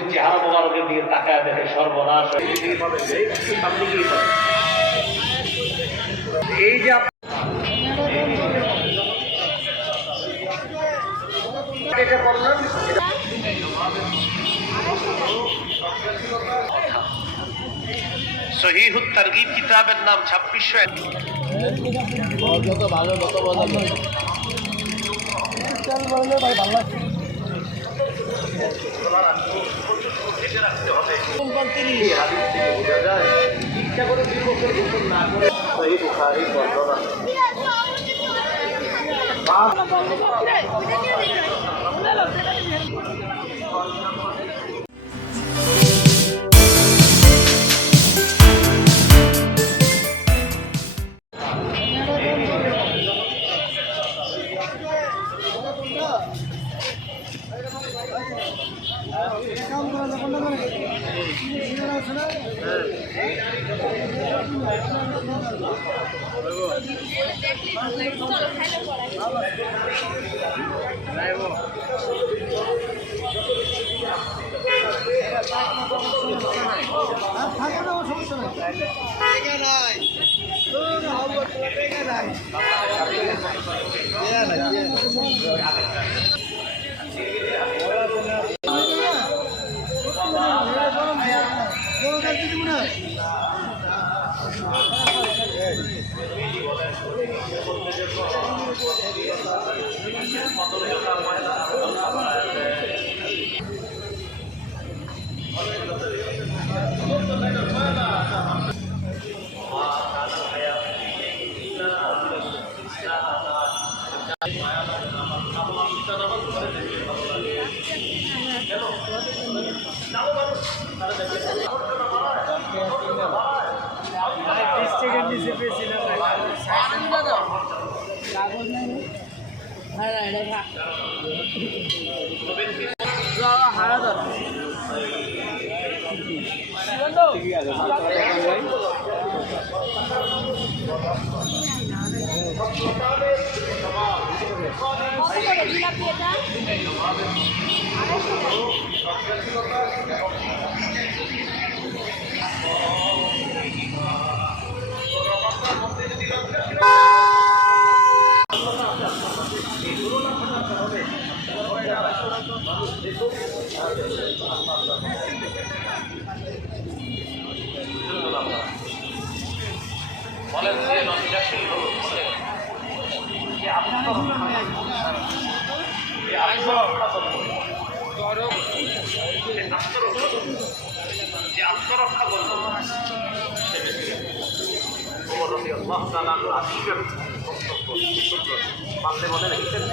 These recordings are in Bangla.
নবীর চেহারা মোবারকের দিকে তাকায় দেখে সর্বনাশ আপনি কি এই যে সহিহুত তারগীব কিতাবের নাম 2601 যত ভালো যত বলা ভাই ভালো লাগছে ইচ্ছা করে 2 বছর গোসল না করে সহিহ বুখারী বর্ণনা বলেন যে লজ্জাশীল হলো যে আত্মরক্ষা করল বাংলা বলে লিখছেন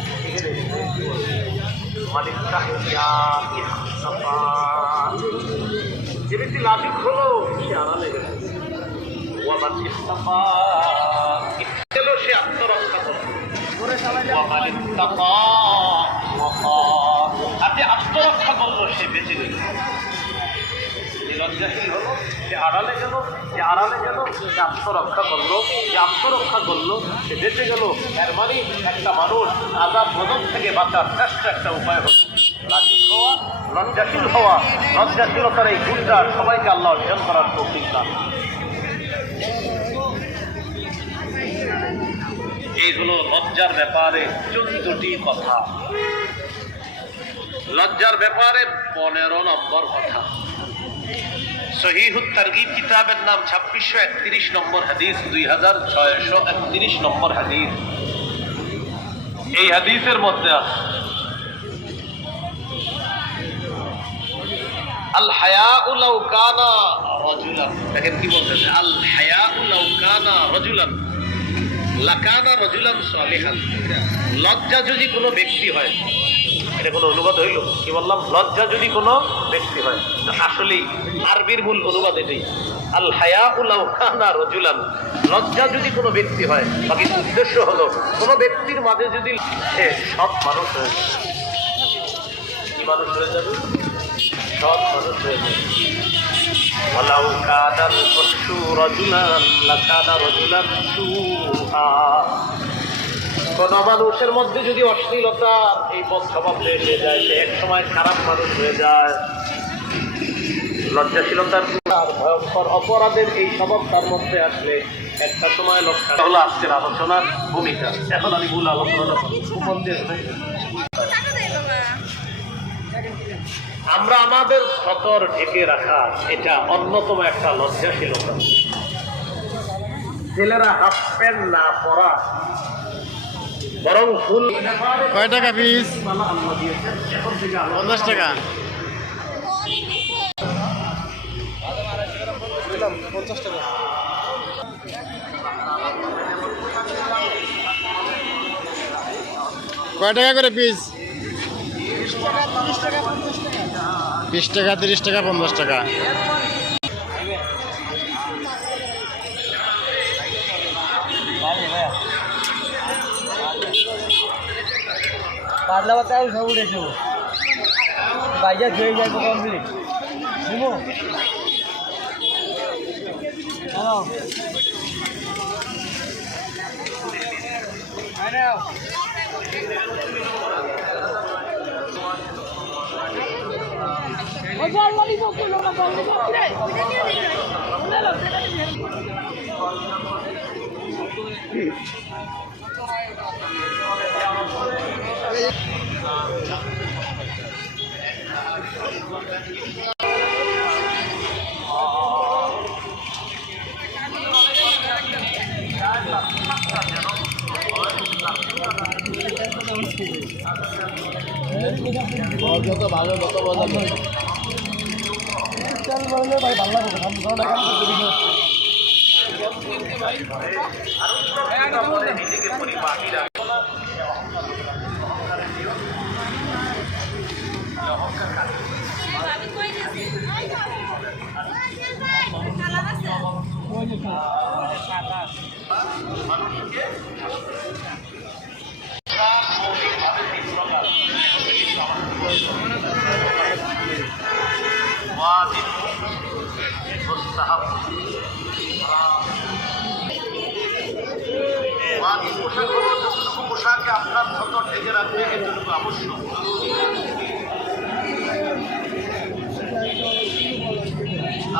যে ব্যক্তি লাজুক হলো সে আড়ালে গেল সে আত্মরক্ষা করলো আপনি আত্মরক্ষা করলো সে বেঁচে গেল লজ্জাশীল হলো সে আড়ালে গেল যে আড়ালে গেল সে আত্মরক্ষা করলো যে আত্মরক্ষা করলো সে বেঁচে গেল। এর মানে একটা মানুষ আযাব গজব থেকে বাঁচার শ্রেষ্ঠ একটা উপায় হল লাজুক হওয়া, লজ্জাশীল হওয়া। লজ্জাশীলতার এই গুণটা সবাইকে আল্লাহ অর্জন করার তৌফিক দান। এইগুলো লজ্জার ব্যাপারে 14টি কথা, লজ্জার ব্যাপারে 15 নম্বর কথা। সহিহুত তারগীব কিতাবের নাম 2631 নম্বর হাদিস, 2631 নম্বর হাদিস। এই হাদিসের মধ্যে আছে আল হায়াউ লাউ কানা রাজুলান। দেখেন কি বলতেছে, আল হায়াউ লাউ কানা রাজুলান লাকানা রাজুলান সালিহান। লজ্জা যদি কোনো ব্যক্তি হয়, এটা কোনো অনুবাদ হইল? কি বললাম? লজ্জা যদি কোনো ব্যক্তি হয়, আসলেই আরবির মূল অনুবাদ এটাই, আল হায়াউ লাউ কানা রাজুলান। লজ্জা যদি কোনো ব্যক্তি হয়, বাকি উদ্দেশ্য হলো কোনো ব্যক্তির মাঝে যদি সৎ মানুষ হয়ে যায়। কি মানুষ হয়ে যাবে? সৎ মানুষ হয়ে যাবে। ওয়ালাউ কানাল ফুহশু রাজুলান লাকানা রাজুলান সুআ। কোন মানুষের মধ্যে যদি অশ্লীলতা এই পথ স্বভাব এসে যায়, সে এক সময় খারাপ মানুষ হয়ে যায়। লজ্জাশীলতার আর ভয়ঙ্কর অপরাধের এই স্বভাব তার মধ্যে আসলে একটা সময় লক্ষ্য হলো আজকের আলোচনার ভূমিকা। এখন আমি মূল আলোচনাটা আমরা আমাদের সতর ঢেকে রাখা, এটা অন্যতম একটা লজ্জাশীলতা। ছেলেরা হাফ প্যান্ট না পরা, বরং ফুল। কয় টাকা পিস? আল্লাহ দিয়েছেন, এখন থেকে 50 টাকা। 50 টাকা। কয় টাকা করে পিস? 20 টাকা, 30 টাকা, 50 টাকা। পাতলা পাতা সব উঠেছো বাইজা ধুয়ে যায় তো কমপ্লিট বুঝবো। যত ভালো তত মজা ভাই ভালো পোশাকে আপনার সতর ঢেকে রাখবে, এটুকু আবশ্যক।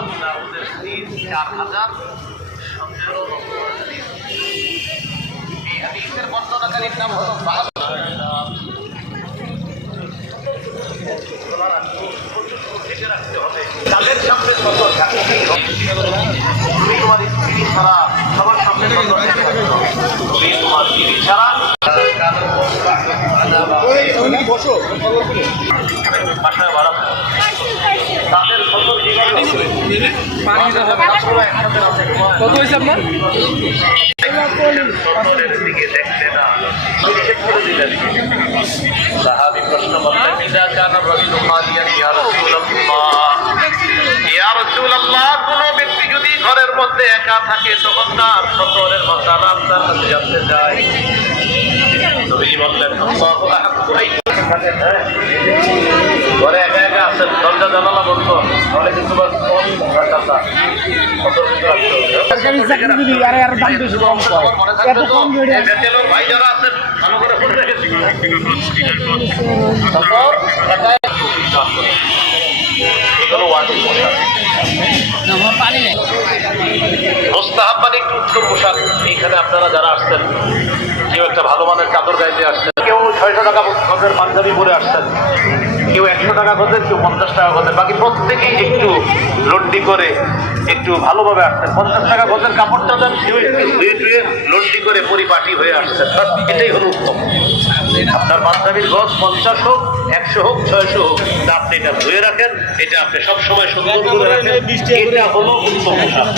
আপনার ওদের 4,017 এই হাদিসের বর্ণনাকারীর নাম হলো তাদের সামনে সতর থাকতেই হবে। তুমি তোমার স্ত্রী ছাড়া সবার সামনে সতর থাকতে হবে। তুমি তোমার স্ত্রী ছাড়া বাসায় বাড়াবো তাদের সতর কত হয়েছে আপনার সতরের দিকে দেখতে না নিষেধ করে দিলেন। সাহাবী প্রশ্ন করলেন, ইযা কানা রাজুলু খালিয়ান ইয়া রাসূলুল্লাহ, ইয়া রাসূলুল্লাহ, কোন ব্যক্তি যদি ঘরের মধ্যে একা থাকে তখন তার সতরের মাসালা আপনার কাছে জানতে চায়। নবী বললেন, আল্লাহু আহাক্কু আইয়ুন, ঘরে একা একা আছেন, দরজা জানালা বন্ধ, তাহলে কিন্তু ভাই যারা আছেন ভালো করে ফোন রেখেছি। মোস্তাহাব মানে একটু উত্তম পোশাক। এইখানে আপনারা যারা আসছেন, কেউ একটা ভালো মানের চাদর গাইতে আসছেন, কেউ 600 টাকা গজের পাঞ্জাবি পরে আসছেন, কেউ 100 টাকা গজের, কেউ 50 টাকা গজের, বাকি প্রত্যেকেই একটু লন্ডি করে একটু ভালোভাবে আসছেন। 50 টাকা গজের কাপড়টা দেন, সেও একটু ধুয়ে ধুয়ে লন্ডি করে পরিপাটি হয়ে আসছেন। এটাই হলো উত্তম। আপনার পাঞ্জাবির গজ 50 হোক, 100 হোক, 600 হোক, তা আপনি এটা ধুয়ে রাখেন, এটা আপনি সবসময় সুন্দর করে রাখেন, এটা হলো উত্তম পোশাক।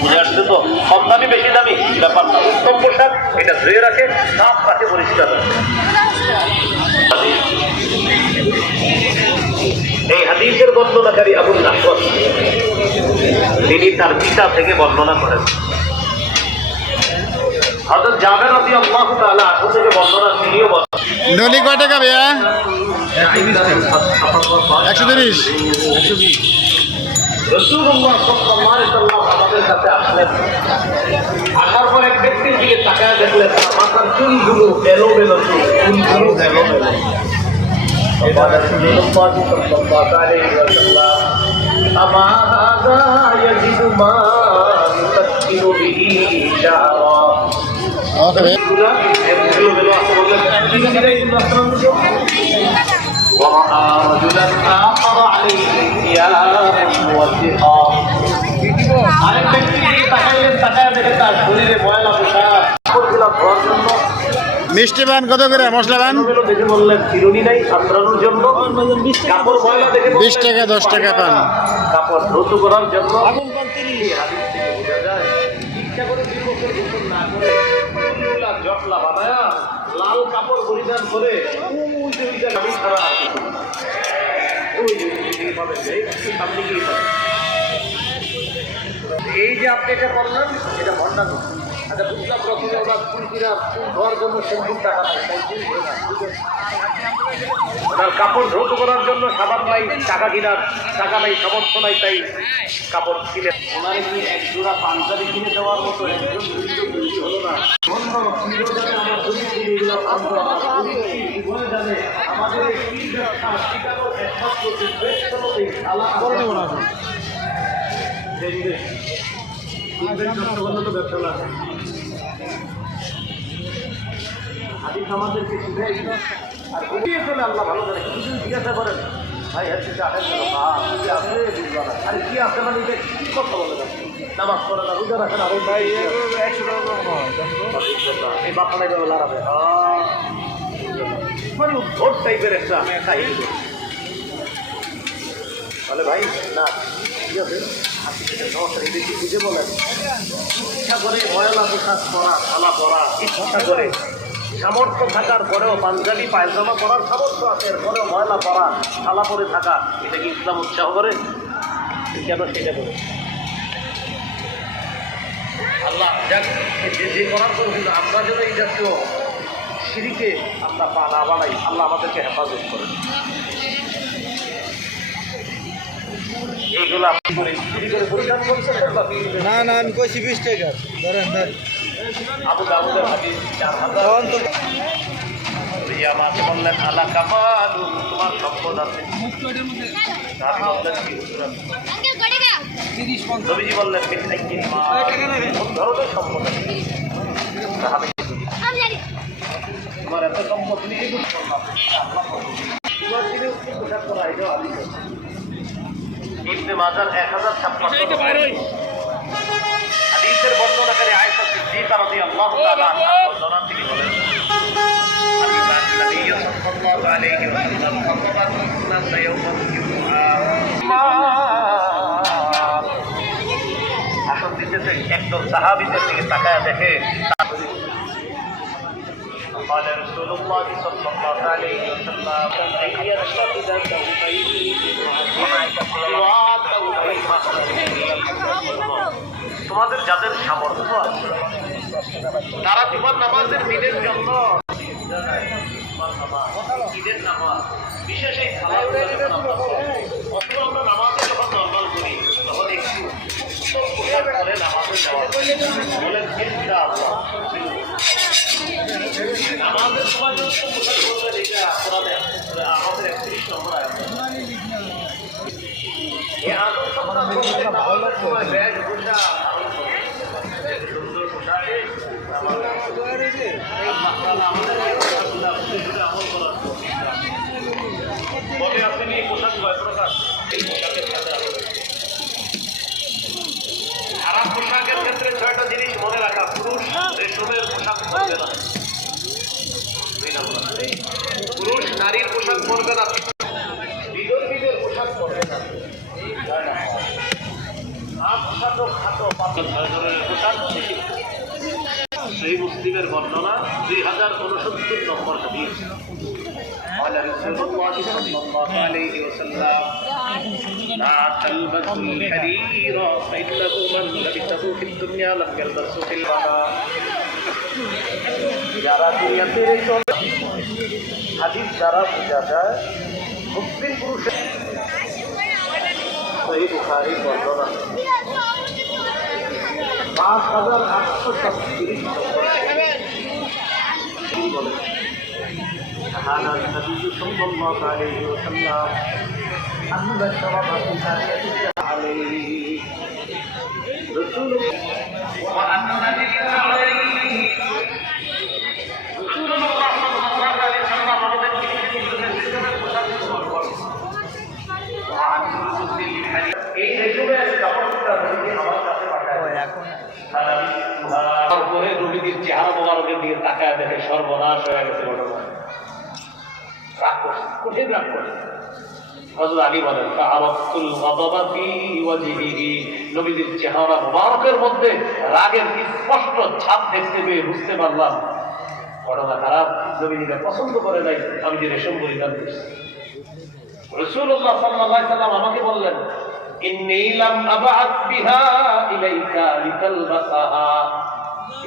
বুঝে আসছে তো? কম দামি বেশি দামি ব্যাপার না, উত্তম পোশাক এটা ধুয়ে রাখে, সাফ রাখে, পরিষ্কার রাখে। এই হাদিসের বর্ণনাকারী আবুল আশওয়াদ, তিনি তার পিতা থেকে বর্ণনা করেন। হযরত জাবের রাদিয়াল্লাহু তাআলা আনহু থেকে বর্ণনা, তিনিও বলেন, নলি কয় টাকা ভাইয়া? 130। রাসূলুল্লাহ সাল্লাল্লাহু আলাইহি ওয়াসাল্লাম আমাদের কাছে আসলেন। আসার পর এক ব্যক্তির দিকে তাকায় দেখলেন তার মাথার চুলগুলো এলোমেলো, চুলগুলো এলোমেলো। রাসূলুল্লাহ সাল্লাল্লাহু আলাইহি ওয়াসাল্লাম আমা হাযা ইয়াজিদু মা ইউসাক্কিরু বিহি শাহরা। ورأى رجلا آخر عليه ثياب موثقة। আরেক ব্যক্তি তাকাইলেন, তাকায় দেখে তার শরীরে ময়লা পোশাক কাপড়গুলো ধোয়ার জন্য। মিষ্টি পান কত করে, মশলা পান? দেখে বললেন চিরুনি নাই সাঁতরানোর জন্য, কাপড় ময়লা দেখে 20 টাকা 10 টাকা পান। কাপড় ধৌত করার জন্য। আগুন পান 30। হাদিস থেকে বোঝা যায় ইচ্ছা করে যুবকের গোসল না করে জটলা বানায়া লাল কাপড় পরিধান করে ওই যে ওইটা আমি ছাড়া আর কিছু না। ওই যে এই পাবেন, এই সামনে গিয়ে পাবেন। এই যে আপনি এটা করলেন, এটা ভণ্ডামি। আচ্ছা বুঝলাম, প্রথমে ওরা চুল কিনা চুল ধোয়ার জন্য সেদিন টাকা নেয়, তাই চুল ধরে না। ওনার কাপড় ধৌত করার জন্য সাবান নাই, টাকা কিনার টাকা নাই, সামর্থ্য নাই, তাই কাপড় কিনে ওনারে কি এক জোড়া পাঞ্জাবি কিনে দেওয়ার মতো একজন তৈরি হলো না। অন্য চিরজানে আমার দলিল এগুলো জীবনে জানে আমাদের এই শিকাগোর একমাত্র যে শ্রেষ্ঠতম আল্লাহ তো ব্যবসা না হাদিস আমাদেরকে শিখাই আর বুঝিয়ে চলে আল্লাহ ভালো করে। কিছু যদি জিজ্ঞাসা করেন ভাই হ্যাঁ সেটা আটের জন্য কি আছে বুঝবা না, আরে কি আছে মানে এটা কি কথা বলে না, নামাজ পড়ে না, রোজা রাখেন, আরে ভাই 100 টাকা এই বাপা নাই বেলা রাখে মানে উদ্ভট টাইপের একটা কাহিনী। বলে ভাই না ঠিক আছে আপনি বেশি বুঝে বলেন, ইচ্ছা করে ময়লা পোশাক পরা, থালা পরা, ইচ্ছা করে সামর্থ্য থাকার পরেও পাঞ্জাবি পায়জামা পরার সামর্থ্য আছে, এরপরেও ময়লা পরা, থালা পরে থাকা, এটা কি ইসলাম উৎসাহ করে? কেন সেটা করে আল্লাহ যাক যে করার জন্য, কিন্তু আমরা যেন এই জাতীয় সিঁড়িকে আমরা পা না বানাই, আল্লাহ আমাদেরকে হেফাজত করেন। এইগুলো আপনি করে সিঁড়ি করে পরিধান করছেন না না, আমি কইছি 20 টাকা ধরেন ধরেন। আবু দাউদের হাদিস 4000। রিয়া মাকে বললেন আলা কামালু, তোমার সম্পদ আছে। সাহাবী বললেন কি হুজুর আছে? 30-50 নবীজি বললেন কি মা কোন ধরনের সম্পদ আছে? সাহাবী তোমার এত সম্পদ নিয়ে কি করবা? তোমার দিনে পোশাক পরা এটা হাদিস আছে। ইবনে মাজাহ 1056 হাদিসের বর্ণনাকারী আয়েশা সিদ্দিকা রাদিয়াল্লাহু তাআলা আনহা বর্ণনা থেকে বলেন নবী সাল্লাল্লাহু আলাইহি ওয়াসাল্লাম খতবান নাস ইয়াউমাল জুমআ। আসল দিতে একদম সাহাবীদের দিকে তাকায় দেখে قال رسول الله صلى الله عليه وسلم أي الشهيدة তোমাদের যাদের সামর্থ্য আছে তারা জুমার নামাজের দিনের জন্য ঈদের নামাজ বিশেষ এই অথবা আমরা নামাজে যখন নর্মাল করি তখন একটু পোশাক করে নামাজে যাওয়া বলেন ইনশাআল্লাহ। আমাদের সময় পোশাক করবেন, এটা কোরআনে আমাদের 31 নম্বর আয়াত। এই আদর্শ ভালো সময় ব্যাগ পোশাক সুন্দর পোশাকে বলে আপনি এই পোশাক কয় প্রকার? এই পোশাকের সাথে খারাপ পোশাকের ক্ষেত্রে 6টা জিনিস মনে রাখা। পুরুষ রেশমের পোশাক পরবে না, পুরুষ নারীর পোশাক পরবে না, বিধর্মীদের পোশাক পরবে না, খাটো খাটো পাতল পোশাক। সেই মুসলিমের বর্ণনা 2069 নম্বর হাদিস। قال رسول الله صلى الله عليه وسلم لا تلبسوا الحرير فإنه من لبسه في الدنيا لم يلبسه في الآخرة। যারা দুনিয়াতে হাদিস দ্বারা বোঝা যায় মুসলিম পুরুষের সহিহ বুখারীর বর্ণনা 5837 নম্বর বলে كان النبي صلى الله عليه وسلم أن بشر بخير عليه رسول وأن النبي عليه رسول الله صلى الله عليه وسلم এই হিসেবে কাপড়টা ধরে আমার কাছে তারপরে রবিদের চেহারা মোবারকের দিকে তাকায় দেখে সর্বনাশ হয়ে গেছে ঘটনা রাগ করছে কঠিন রাগ করছে হযরত আলী বলেন ফাআরাফতুল গাদাবা ফি ওয়াজহিহি নবীদের চেহারা মোবারকের মধ্যে রাগের স্পষ্ট ছাপ দেখতে পেয়ে বুঝতে পারলাম ঘটনা খারাপ নবীজিকে পছন্দ করে নাই আমি যে রেশম পরিধান করছি রাসূলুল্লাহ সাল্লাল্লাহু আলাইহি সাল্লাম আমাকে বললেন ইন্নী লাম আবআত বিহা ইলাইকা লিতালবাসাহা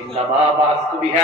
ইন্নামা বা'আতু বিহা